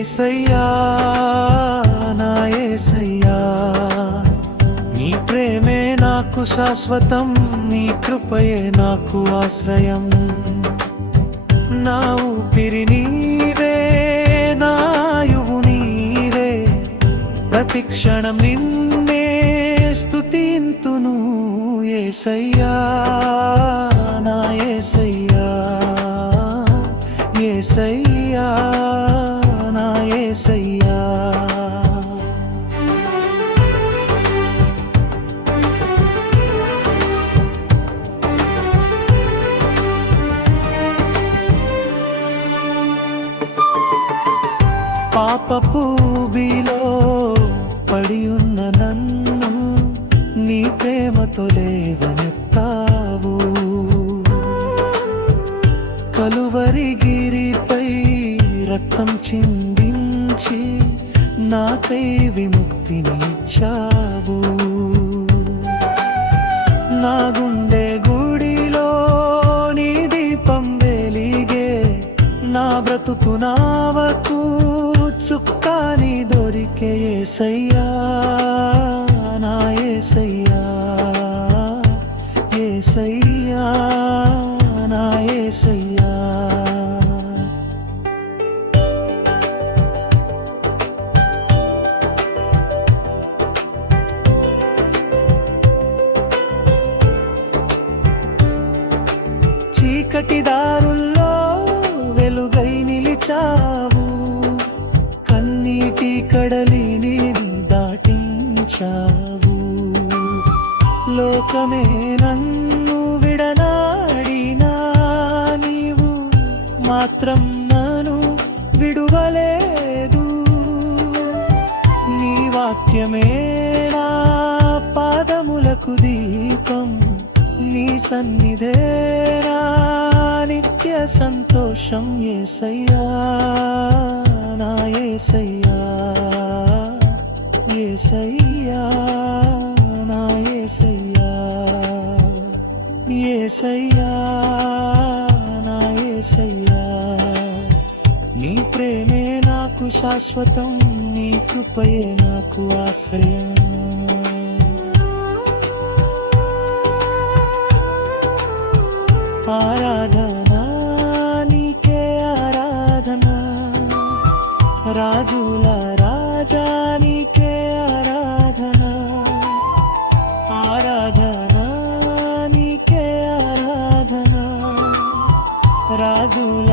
యేసయ్యా నా యేసయ్యా, నీ ప్రేమే నాకు శాశ్వతం, నీ కృపయే నాకు ఆశ్రయం. నా ఊపిరి నీవే, నా ఆయువు నీవే, ప్రతి క్షణం నిన్నే స్తుతింతును. యేసయ్యా నా యేసయ్యా, యేసయ్యా నా యేసయ్యా. పాపపు ఊబిలో పడి ఉన్న నన్ను నీ ప్రేమతో లేవనెత్తావు. కలువరి గిరిపై రక్తం చిందించి నాకై విముక్తిని ఇచ్చావు. నా గుండె గుడిలో నీ దీపం వెలిగే, నా బ్రతుకు నావకు చుక్కాని దొరికే. యేసయ్యా నా యేసయ్యా, యేసయ్యా నా యేసయ్యా. చీకటి దారుల్లో వెలుగై నిలిచావు, కన్నీటి కడలిని దాటించావు. లోకమే నన్ను విడనాడినా నీవు మాత్రం నన్ను విడువలేదు. నీ వాక్యమే నా పాదములకు దీపం, నీ సన్నిధే నా నిత్య సంతోషం. యేసయ్యా నా యేసయ్యా, యేసయ్యా నా యేసయ్యా, యేసయ్యా నా యేసయ్యా. నీ ప్రేమే నాకు శాశ్వతం, నీ కృపయే నాకు ఆశ్రయం. ఆరాధనా నీకే ఆరాధనా, రాజుల రాజా నీకే ఆరాధనా. ఆరాధనా నీకే ఆరాధనా, రాజుల